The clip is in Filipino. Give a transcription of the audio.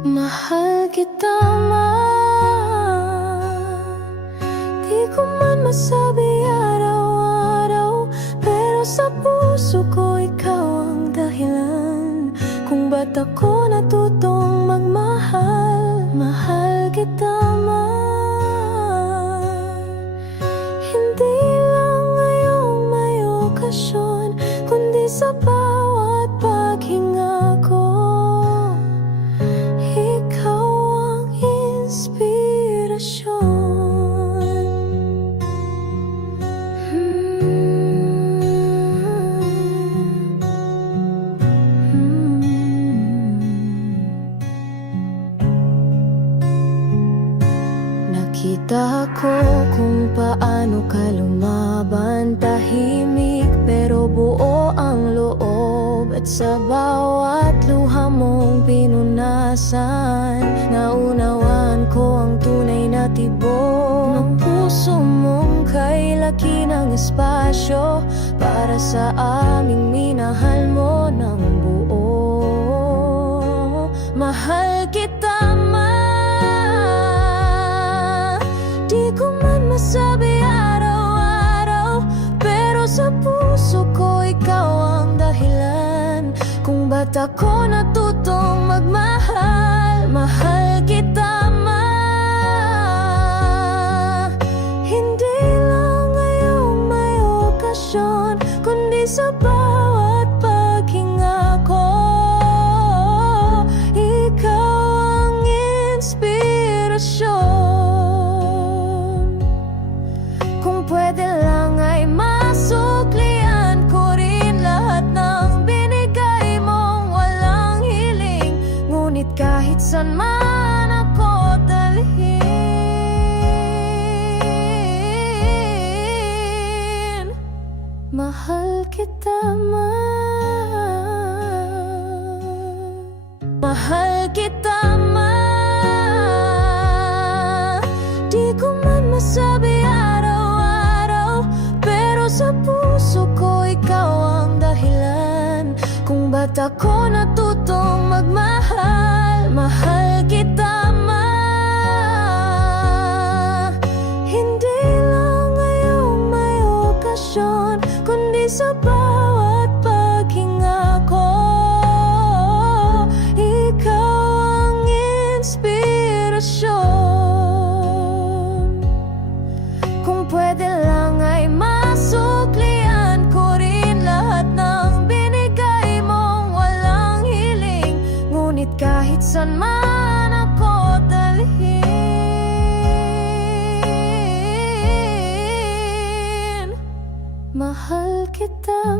Mahal kita, di ko man masabi araw-araw, pero sa puso ko ikaw ang dahilan kung ba't ako natutong magmahal. Mahal kita, hindi lang ngayong may okasyon, kundi sa bawat paghinga ko. Ikaw ang inspirasyon. Nakita ko kung paano ka lumaban, tahimik pero buo ang loob. At sa bawat luha mong pinunasan, naunawaan ko ang tunay na tibok ng puso mong kay laki ng espasyo para sa aming minahal mo ng buo. Mahal kita, di ko man masabi araw-araw, pero sa puso ko ikaw ang dahilan kung ba't ako natutong magmahal. Mahal kita, hindi lang ngayong may okasyon, kundi sa bawat paghinga ko. Ikaw ang inspirasyon. Kung pwede lang ay masuklian ko rin lahat ng binigay mong walang hiling, ngunit kahit saan man ako dalhin, mahal kita, mahal kita, di ko man masabi araw-araw, pero sa puso ko ikaw ang dahilan kung ba't ako natutong magmahal. Mahal kita, hindi lang ngayong may okasyon, kundi sa bawat paghinga ko. Ikaw ang inspirasyon. Kung pwede lang ay masuklian ko rin lahat ng binigay mong walang hiling, ngunit kahit saan man ako dalhin, mahal kita,